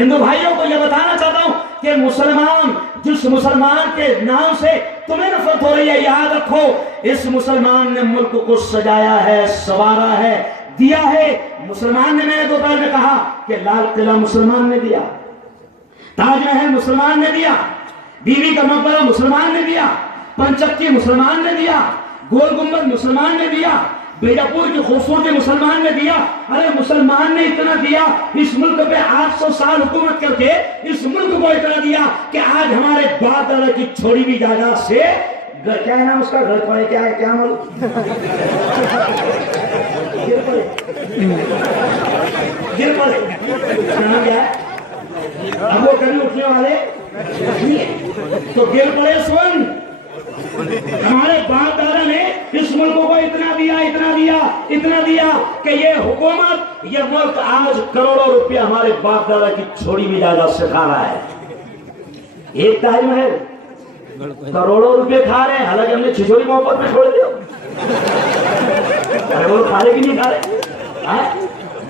हिंदू भाइयों को यह बताना चाहता हूं कि मुसलमान, जिस मुसलमान के नाम से तुम्हें नफरत हो रही है, याद रखो इस मुसलमान ने मुल्क को सजाया है, संवारा है, दिया है। मुसलमान ने, मैंने दोपहर में कहा कि लाल किला मुसलमान ने दिया, ताजमहल मुसलमान ने दिया, बीबी का मकबरा मुसलमान ने दिया, पंचक्की मुसलमान ने दिया, गोल गुंबद मुसलमान ने दिया, बीजापुर की खूबसूरती मुसलमान ने दिया। अरे मुसलमान ने इतना दिया, इस मुल्क पे 800 साल हुकूमत करके इस मुल्क को इतना दिया कि आज हमारे बाप दादा की छोड़ी हुई जायदाद से, क्या है नाम उसका, घर पड़े, क्या है, क्या मालूम, गिर पड़े, गिर पड़े, क्या है, अब वो कभी उठने वाले नहीं है, तो गिर पड़े स्वर्ण। हमारे बाप दादा ने इस मुल्क को इतना दिया, इतना दिया, इतना दिया कि ये हुकूमत, ये मुल्क आज करोड़ों रुपया हमारे बाप दादा की छोड़ी हुई जायदाद से खा रहा है। एक ताजमहल करोड़ों रुपए खा रहे हैं, हालांकि हमने छिछोरी मोहब्बत में छोड़ दिया। अरे वो खा रहे कि नहीं खा रहे?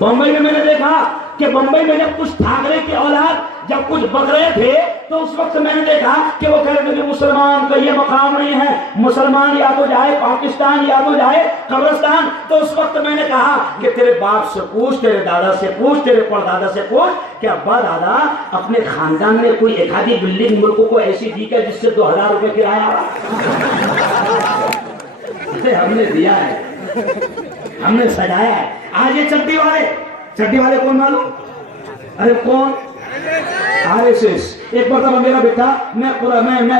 बम्बई में मैंने देखा कि बम्बई में जब कुछ ठाकरे की औलाद जब कुछ बक रहे थे तो उस वक्त मैंने देखा कि वो कह रहे थे मुसलमान का ये मकाम नहीं है, मुसलमान या तो जाए पाकिस्तान या तो जाए कब्रिस्तान। तो उस वक्त मैंने कहा कि तेरे बाप से पूछ, तेरे दादा से पूछ, तेरे परदादा से पूछ कि अब्बा दादा अपने खानदान ने कोई एक आधी बिल्डिंग मुल्क को ऐसी दी क्या जिससे 2000 रुपए किराया आ रहा? हमने दिया है, हमने सजाया है। आज ये चड्डी वाले कौन मालूम? अरे कौन? आरएसएस। एक बार मेरा बेटा, मैं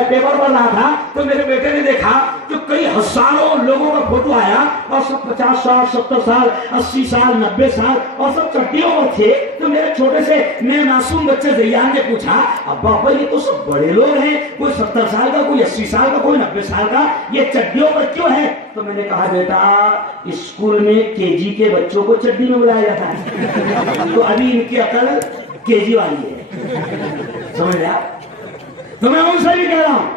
पेपर पढ़ रहा था तो मेरे बेटे ने देखा तो कई हजारों लोगों का फोटो आया और सब 50 साल, 70 साल, 80 साल, 90 साल और सब चड्डियों में थे। तो मेरे छोटे से मेरे मासूम बच्चे जयान ने पूछा, अब्बा ये तो सब बड़े लोग हैं, कोई 70 साल का, कोई 80 साल का, कोई 90 साल का, ये चड्डियों पर क्यों है? तो मैंने कहा बेटा स्कूल में केजी के बच्चों को चड्डी में बुलाया जाता है, तो अभी इनकी अकल केजी वाली है, समझ रहे आप? तो मैं उनसे भी कह रहा हूं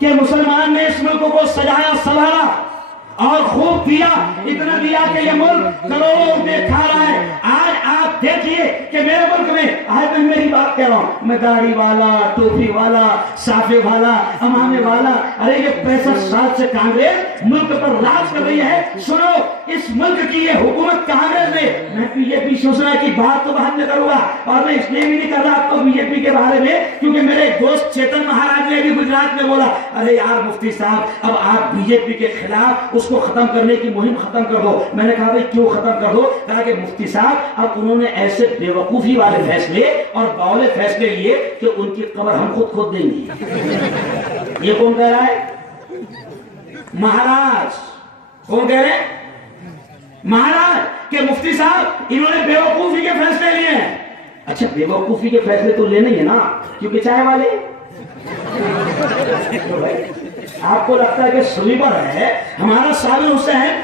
कि मुसलमान ने इस मुल्क को सजाया, संवारा और खूब दिया, इतना दिया कि ये मुल्क करोड़ों रुपए खा रहा है। आज आप देखिए कि मेरे मुल्क में, आज मैं मेरी बात कह रहा हूं, मैं दाढ़ी वाला, टोपी वाला, साफे वाला, अमामे वाला, अरे ये 65 साल से कांग्रेस मुल्क पर राज कर रही है। सुनो, इस मुल्क की ये हुकूमत कांग्रेस ने, मैं बीजेपी शिवसेना की बात तो बाद में करूंगा और मैं इसलिए भी नहीं कर रहा आपको बीजेपी के बारे में क्योंकि मेरे दोस्त चेतन महाराज ने भी गुजरात में बोला, अरे यार मुफ्ती साहब अब आप बीजेपी के खिलाफ उसको खत्म करने की मुहिम खत्म कर दो। मैंने कहा भाई क्यों खत्म कर दो? कहा कि मुफ्ती साहब अब उन्होंने ऐसे बेवकूफी वाले फैसले और बावले फैसले लिए कि उनकी कब्र हम खुद खोद देंगे। ये कौन कह रहा है? महाराज। कौन कह रहे हैं? महाराज के मुफ्ती साहब इन्होंने बेवकूफी के फैसले लिए हैं। अच्छा बेवकूफी के फैसले तो लेने ही है ना, क्योंकि चाय वाले तो आपको लगता है कि स्लीपर है, हमारा साबिर हुसैन